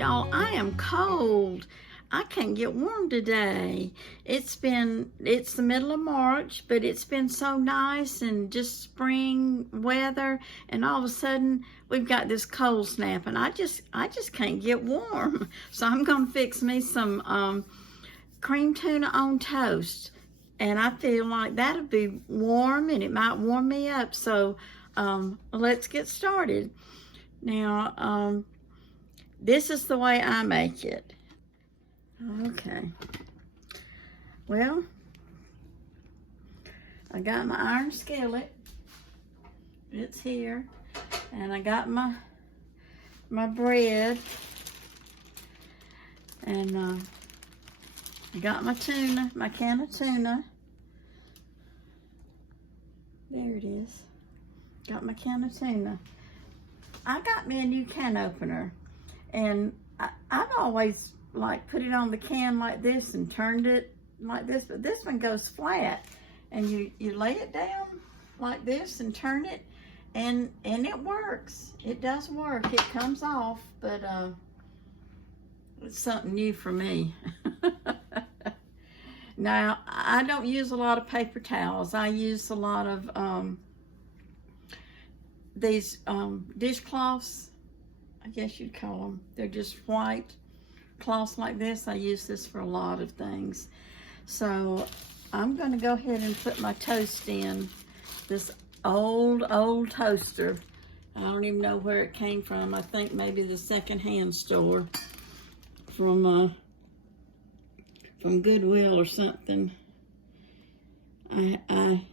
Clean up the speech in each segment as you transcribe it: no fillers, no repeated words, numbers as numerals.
Y'all, I am cold. I can't get warm today. It's the middle of March, but it's been so nice and just spring weather, and all of a sudden we've got this cold snap, and I just can't get warm. So I'm gonna fix me some cream tuna on toast, and I feel like that'll be warm and it might warm me up. So let's get started. Now, this is the way I make it. Okay. Well, I got my iron skillet. It's here. And I got my bread. And I got my tuna, my can of tuna. There it is. Got my can of tuna. I got me a new can opener. And I've always put it on the can like this and turned it like this, but this one goes flat, and you lay it down like this and turn it, and it works. It does work. It comes off, but it's something new for me. Now, I don't use a lot of paper towels. I use a lot of these dishcloths, I guess you'd call them. They're just white cloths like this. I use this for a lot of things. So I'm going to go ahead and put my toast in this old toaster. I don't even know where it came from. I think maybe the secondhand store from Goodwill or something. I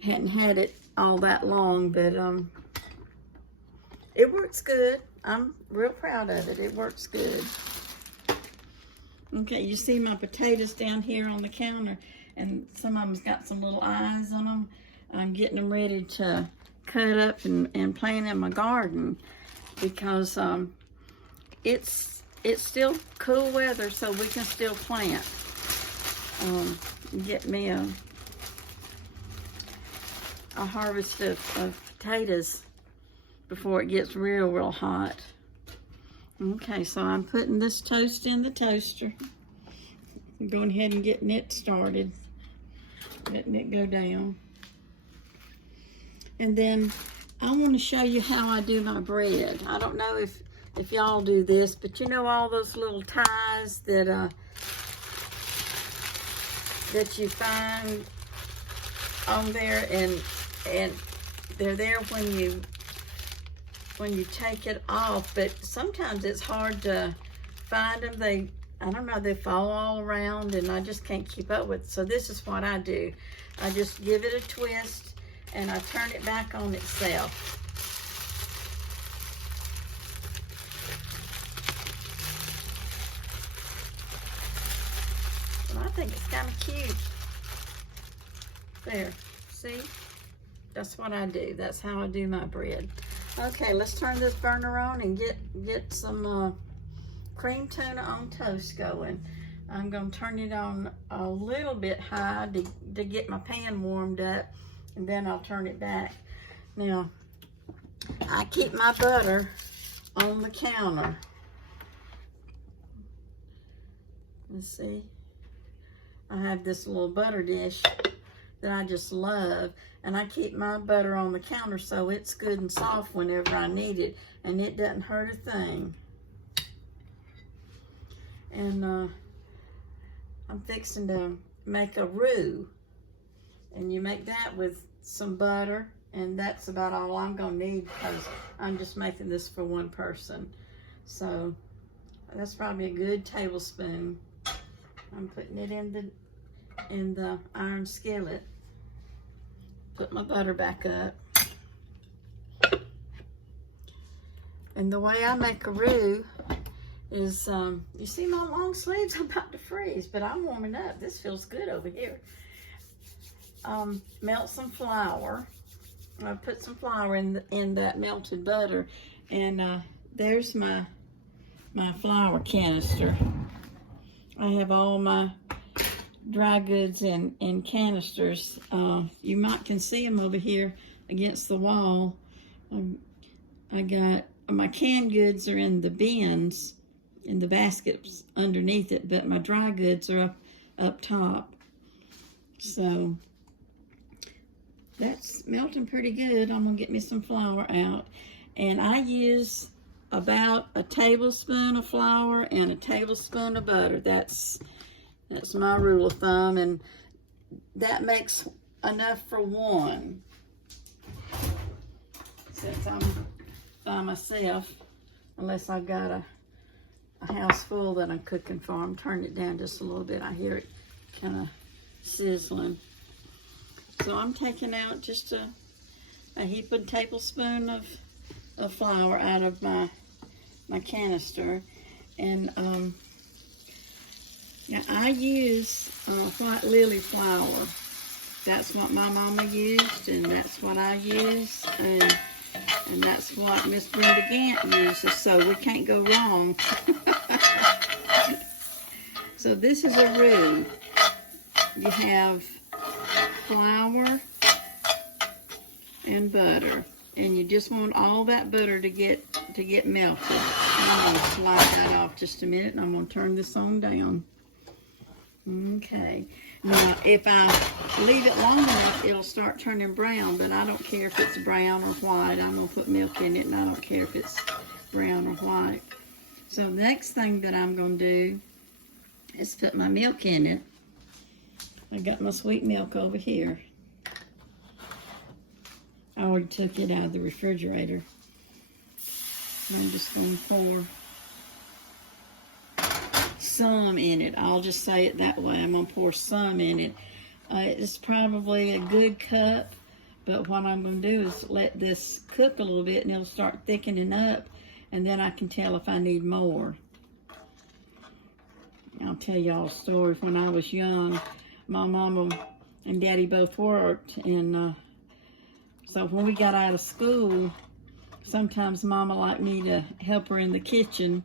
hadn't had it all that long, but it works good. I'm real proud of it. It works good. Okay, you see my potatoes down here on the counter, and some of them's got some little eyes on them. I'm getting them ready to cut up and plant in my garden, because it's still cool weather, so we can still plant. Get me a harvest of potatoes before it gets real hot. Okay, so I'm putting this toast in the toaster. I'm going ahead and getting it started, letting it go down. And then I want to show you how I do my bread. I don't know if y'all do this, but you know all those little ties that you find on there, and they're there when you take it off, but sometimes it's hard to find them. I don't know, they fall all around, and I just can't keep up with it. So this is what I do. I just give it a twist, and I turn it back on itself. Well, I think it's kind of cute. There, see? That's what I do. That's how I do my bread. Okay, let's turn this burner on and get some cream tuna on toast going. I'm going to turn it on a little bit high to get my pan warmed up, and then I'll turn it back. Now, I keep my butter on the counter. Let's see. I have this little butter dish that I just love, and I keep my butter on the counter so it's good and soft whenever I need it, and it doesn't hurt a thing. And I'm fixing to make a roux, and you make that with some butter, and that's about all I'm gonna need, because I'm just making this for one person. So that's probably a good tablespoon. I'm putting it in the iron skillet. Put my butter back up. And the way I make a roux is, you see my long sleeves? I'm about to freeze, but I'm warming up. This feels good over here. Melt some flour. I put some flour in that melted butter, and there's my flour canister. I have all my dry goods in canisters. You might can see them over here against the wall. I got my canned goods are in the bins and the basket's underneath it, but my dry goods are up top. So that's melting pretty good. I'm gonna get me some flour out, and I use about a tablespoon of flour and a tablespoon of butter. That's my rule of thumb, and that makes enough for one. Since I'm by myself, unless I've got a house full that I'm cooking for. I'm turning it down just a little bit. I hear it kind of sizzling. So I'm taking out just a heaping tablespoon of flour out of my canister. And now I use white lily flour. That's what my mama used, and that's what I use, and that's what Miss Brenda Gant uses, so we can't go wrong. So this is a roux. You have flour and butter, and you just want all that butter to get melted. I'm going to slide that off just a minute, and I'm going to turn this on down. Okay. Now, if I leave it long enough, it'll start turning brown, but I don't care if it's brown or white. I'm going to put milk in it, and I don't care if it's brown or white. So the next thing that I'm going to do is put my milk in it. I got my sweet milk over here. I already took it out of the refrigerator. I'm just going to pour some in it. I'll just say it that way. I'm going to pour some in it. It's probably a good cup, but what I'm going to do is let this cook a little bit, and it'll start thickening up, and then I can tell if I need more. I'll tell y'all a story. When I was young, my mama and daddy both worked, and so when we got out of school, sometimes mama liked me to help her in the kitchen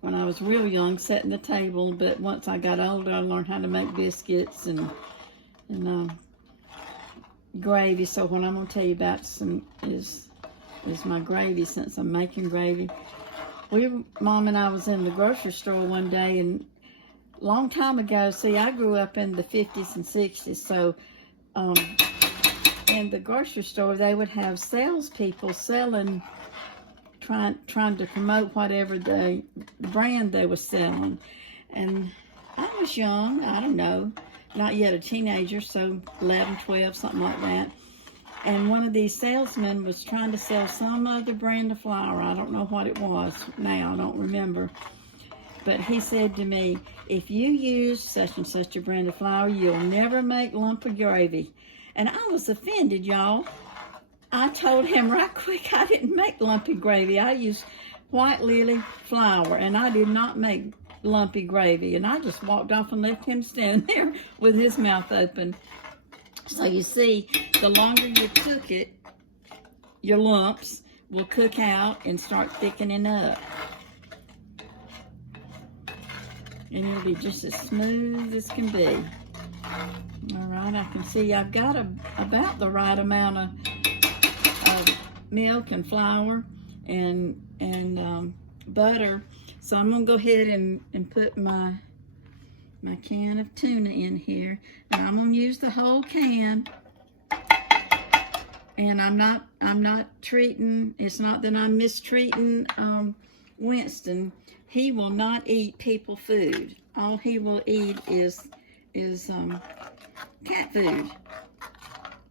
when I was real young, setting the table. But once I got older, I learned how to make biscuits and gravy. So what I'm going to tell you about is my gravy, since I'm making gravy. Mom and I was in the grocery store one day, and long time ago, see, I grew up in the 50s and 60s, so in the grocery store, they would have salespeople selling, trying to promote whatever the brand they were selling. And I was young, I don't know, not yet a teenager, so 11, 12, something like that. And one of these salesmen was trying to sell some other brand of flour. I don't know what it was now, I don't remember. But he said to me, if you use such and such a brand of flour, you'll never make lumpy gravy. And I was offended, y'all. I told him right quick I didn't make lumpy gravy. I used white lily flour, and I did not make lumpy gravy. And I just walked off and left him standing there with his mouth open. So you see, the longer you cook it, your lumps will cook out and start thickening up. And it'll be just as smooth as can be. All right, I can see I've got about the right amount of milk and flour and butter. So I'm gonna go ahead and put my can of tuna in here. Now I'm gonna use the whole can, and I'm not treating. It's not that I'm mistreating Winston. He will not eat people food. All he will eat is cat food.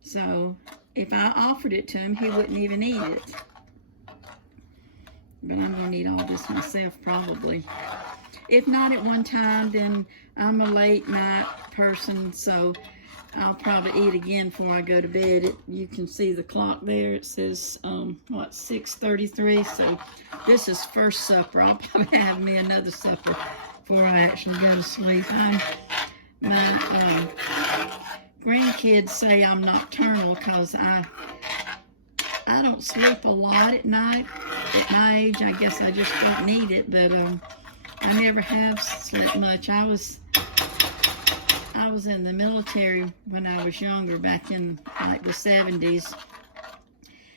So if I offered it to him, he wouldn't even eat it. But I'm gonna eat all this myself probably. If not at one time, then I'm a late night person, so I'll probably eat again before I go to bed. You can see the clock there. It says, 6:33, so this is first supper. I'll probably have me another supper before I actually go to sleep. My grandkids say I'm nocturnal because I don't sleep a lot at night. At my age, I guess I just don't need it, but I never have slept much. I was in the military when I was younger, back in like the 70s,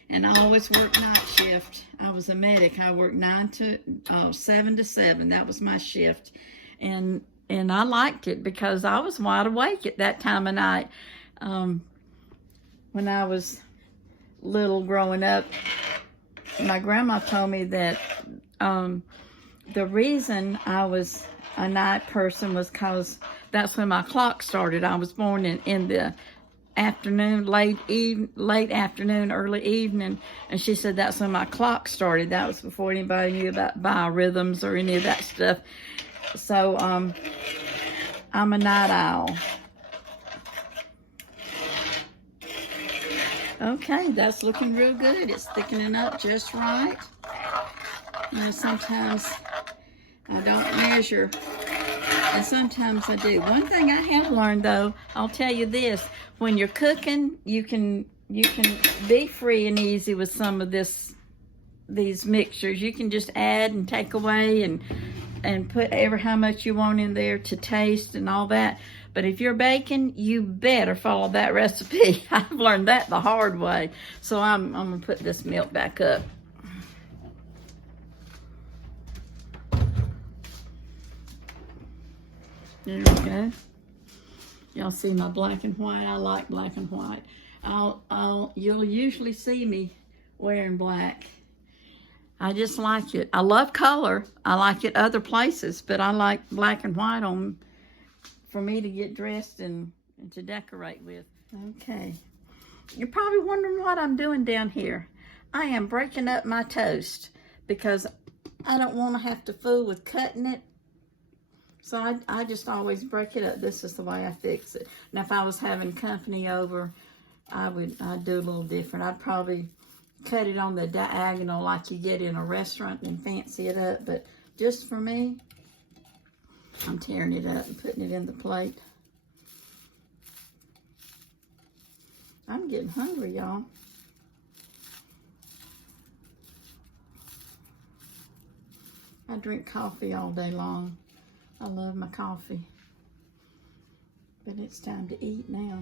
And I always worked night shift. I was a medic. I worked 7 to 7. That was my shift. And I liked it because I was wide awake at that time of night. When I was little growing up, my grandma told me that the reason I was a night person was because that's when my clock started. I was born in the afternoon, late afternoon, early evening, and she said that's when my clock started. That was before anybody knew about biorhythms or any of that stuff. So I'm a night owl. Okay, that's looking real good. It's thickening up just right. You know, sometimes I don't measure, and sometimes I do. One thing I have learned, though, I'll tell you this: when you're cooking, you can be free and easy with some of these mixtures. You can just add and take away and put how much you want in there to taste and all that. But if you're baking, you better follow that recipe. I've learned that the hard way. So I'm gonna put this milk back up. There we go. Y'all see my black and white? I like black and white. You'll usually see me wearing black. I just like it. I love color. I like it other places, but I like black and white for me to get dressed and to decorate with. Okay. You're probably wondering what I'm doing down here. I am breaking up my toast because I don't want to have to fool with cutting it. So I just always break it up. This is the way I fix it. Now, if I was having company over, I'd do a little different. I'd probably cut it on the diagonal like you get in a restaurant and fancy it up. But just for me, I'm tearing it up and putting it in the plate. I'm getting hungry, y'all. I drink coffee all day long. I love my coffee. But it's time to eat now.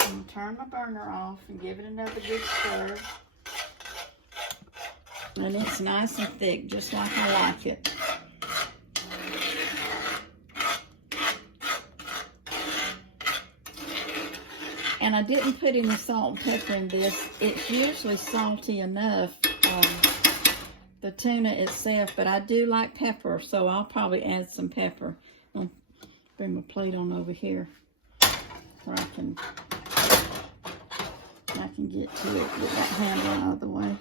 I'm going to turn my burner off and give it another good stir. And it's nice and thick, just like I like it. And I didn't put any salt and pepper in this. It's usually salty enough, the tuna itself, but I do like pepper, so I'll probably add some pepper. I'll bring my plate on over here where I can get to it with that handle out of the way.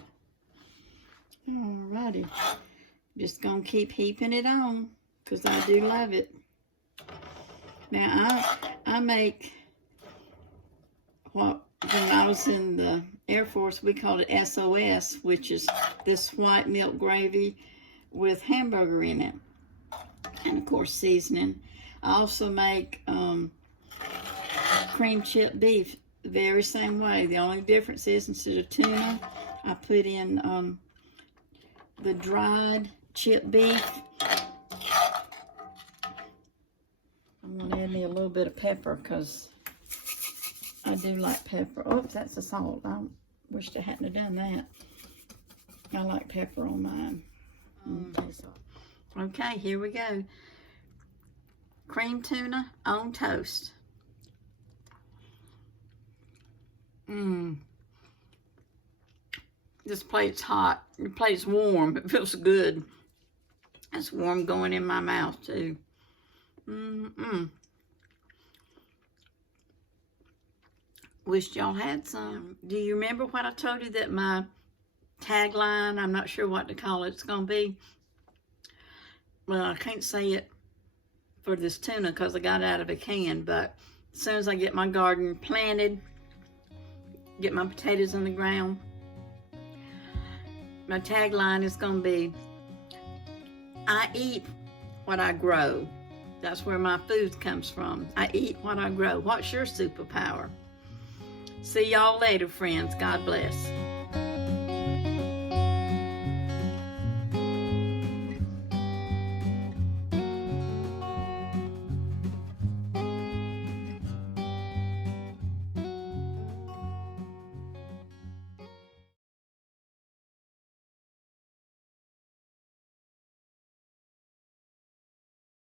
Alrighty. Just gonna keep heaping it on because I do love it. Now I make what when I was in the Air Force we called it SOS, which is this white milk gravy with hamburger in it. And of course seasoning. I also make cream chip beef the very same way. The only difference is instead of tuna, I put in the dried chip beef. I'm going to add me a little bit of pepper because I do like pepper. Oops, that's the salt. I wished I hadn't have done that. I like pepper on mine. Okay, here we go. Cream tuna on toast. This plate's hot. The plate's warm. It feels good. It's warm going in my mouth too. Wished y'all had some. Do you remember what I told you that my tagline. I'm not sure what to call it. It's going to be, well, I can't say it for this tuna because I got it out of a can, but as soon as I get my garden planted, get my potatoes in the ground, my tagline is going to be, I eat what I grow. That's where my food comes from. I eat what I grow. What's your superpower? See y'all later, friends. God bless.